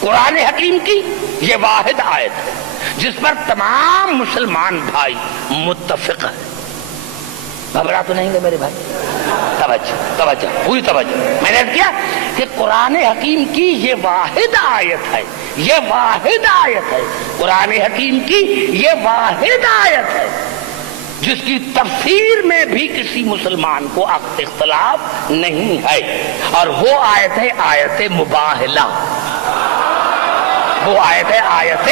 قرآن حکیم کی یہ واحد آیت ہے جس پر تمام مسلمان بھائی متفق ہیں. گھبرا تو نہیں گے میرے بھائی؟ توجہ پوری توجہ. میں نے کیا کہ قرآن حکیم کی یہ واحد آیت ہے، یہ واحد آیت ہے، قرآن حکیم کی یہ واحد آیت ہے جس کی تفسیر میں بھی کسی مسلمان کو اختلاف نہیں ہے. اور وہ آیت ہے آیت مباہلہ. وہ آیت ہے آیت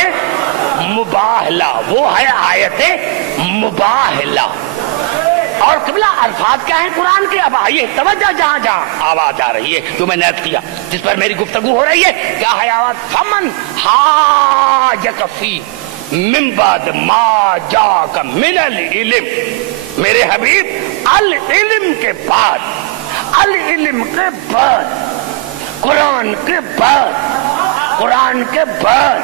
مباہلہ. وہ ہے آیت مباہلہ. اور قبلہ الفاظ کیا ہیں قرآن کے؟ اب آئیے توجہ جہاں جہاں آواز آ رہی ہے جو میں نے عرض کیا جس پر میری گفتگو ہو رہی ہے، کیا ہے آواز؟ فمن حاجک فی من بعد ما جاءک من العلم. میرے حبیب العلم کے بعد، العلم کے بعد، قرآن کے بعد، قرآن کے بعد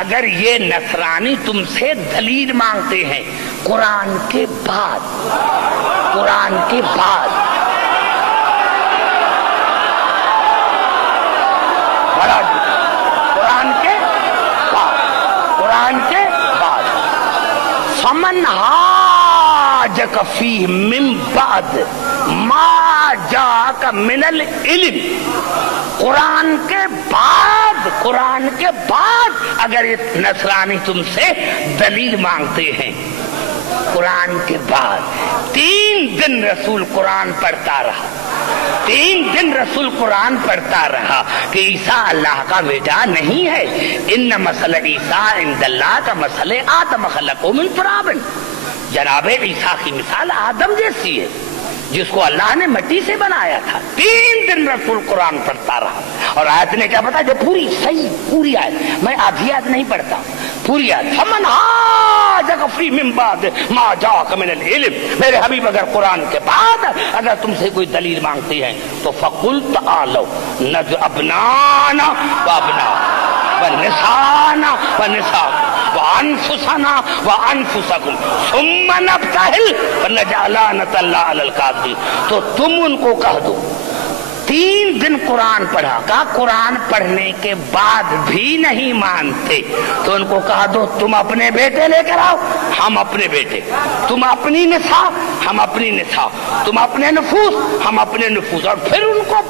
اگر یہ نصرانی تم سے دلیل مانگتے ہیں قرآن کے بعد، قرآن کے بعد، قرآن کے بعد، قرآن کے بعد فمن حاجک فیہ من بعد ما جاءک من العلم. قرآن کے بعد، قرآن کے بعد اگر یہ نصرانی تم سے دلیل مانگتے ہیں قرآن کے بعد. 3 دن رسول قرآن پڑھتا رہا، 3 دن رسول قرآن پڑھتا رہا کہ عیسیٰ اللہ کا بیٹا نہیں ہے. ان مثل عیسیٰ عند اللہ کا مثل آدم خلقہ من تراب. جناب عیسیٰ کی مثال آدم جیسی ہے جس کو اللہ نے مٹی سے بنایا تھا. 3 دن رسول قرآن پڑھتا رہا. اور آیت نے کیا بتا؟ جو پوری صحیح پوری آیت، میں آدھی آیت نہیں پڑھتا، پوری آیت. فمن حاجک فیہ من بعد ما جاءک من العلم. میرے حبیب اگر قرآن کے بعد اگر تم سے کوئی دلیل مانگتی ہیں تو فقل تعالوا ندع ابنانا وابناءکم ونساءنا ونساءکم وانفسنا وانفسکم ثم نبتہل فنجعل لعنۃ اللہ علی الکاذبین. تو تم ان کو کہہ دو 3 دن قرآن پڑھا، کہا قرآن پڑھنے کے بعد بھی نہیں مانتے تو ان کو کہا دو تم اپنے بیٹے لے کر آؤ، ہم اپنے بیٹے، تم اپنی نساء ہم اپنی نساء، تم اپنے نفوس ہم اپنے نفوس. اور پھر ان کو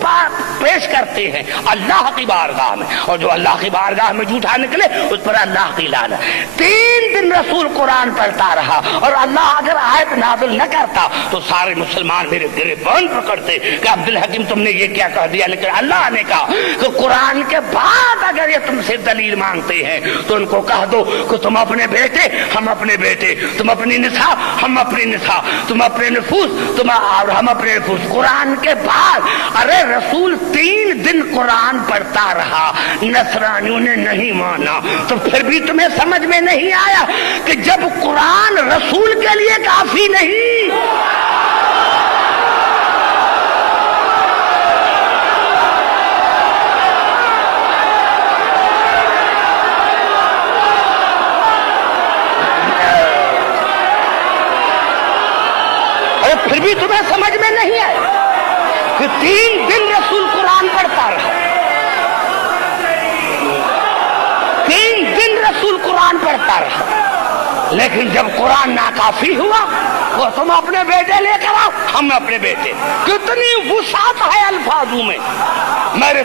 پیش کرتے ہیں اللہ کی بارگاہ میں، اور جو اللہ کی بارگاہ میں جھوٹا نکلے اس پر اللہ کی لعنت. 3 دن رسول قرآن پڑھتا رہا اور اللہ اگر آیت نازل نہ کرتا تو سارے مسلمان میرے گریبان پکڑتے کہ عبدالحکیم تم نے یہ کیا کہہ دیا. لیکن اللہ نے کہا کہ قرآن کے بعد اگر یہ تم سے دلیل مانگتے ہیں تو ان کو کہہ دو کہ تم اپنے بیٹے ہم اپنے بیٹے، تم اپنی نساء ہم اپنی نساء، تم اپنے نفوس تم اور ہم اپنے نفوس. قرآن کے بعد ارے رسول 3 دن قرآن پڑھتا رہا، نصرانیوں نے نہیں مانا. تو پھر بھی تمہیں سمجھ میں نہیں آیا کہ جب قرآن رسول کے لیے کافی نہیں، پھر بھی تمہیں سمجھ میں نہیں آئے کہ 3 دن رسول قرآن پڑھتا رہا، 3 دن رسول قرآن پڑھتا رہا. لیکن جب قرآن ناکافی ہوا وہ تم اپنے بیٹے لے کر آؤ، ہم اپنے بیٹے. کتنی وسعت ہے الفاظوں میں. میرے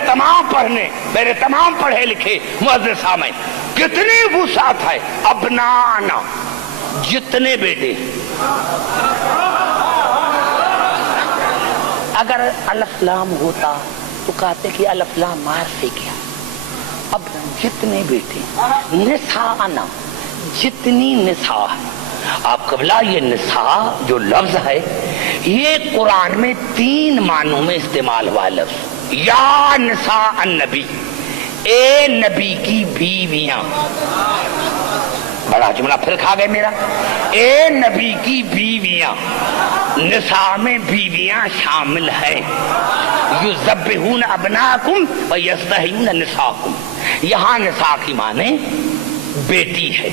تمام پڑھے لکھے معزز سامعین، کتنی وسعت ہے. ابنانا جتنے بیٹے. اگر الف لام ہوتا تو کہتے کہ الف لام مار سے کیا. اب جتنے بیٹے، نساءنا جتنی نساء ہے. آپ قبلہ یہ نساء جو لفظ ہے یہ قرآن میں 3 معنوں میں استعمال ہوا لفظ. یا نساء النبی، اے نبی کی بیویاں. بڑا جملہ پھر کھا گئے میرا. اے نبی کی بیویاں. نساء میں بیویاں شامل ہیں. یذبحون ابناءکم ویستحیون نساءکم. یہاں نساء کی معنی بیٹی ہے،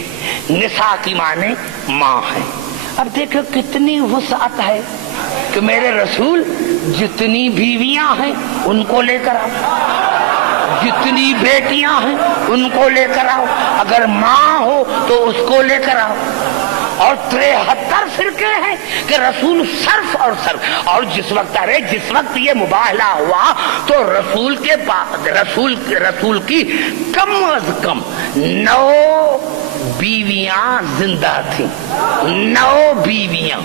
نساء کی معنی ماں ہے. اب دیکھو کتنی وسعت ہے کہ میرے رسول جتنی بیویاں ہیں ان کو لے کر آؤ. جتنی بیٹیاں ہیں ان کو لے کر آؤ، اگر ماں ہو تو اس کو لے کر آؤ، اور 73 فرقے ہیں کہ رسول صرف اور صرف، اور جس وقت یہ مباہلہ ہوا تو رسول کے بعد رسول کی کم از کم 9 بیویاں زندہ تھیں، 9 بیویاں،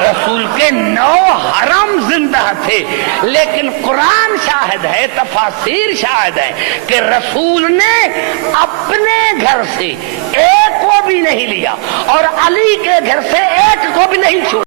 رسول کے 9 حرم زندہ تھے، لیکن قرآن شاہد ہے، تفاسیر شاہد ہے کہ رسول نے اپنے گھر سے ایک کو بھی نہیں لیا اور علی کے گھر سے ایک کو بھی نہیں چھوڑا۔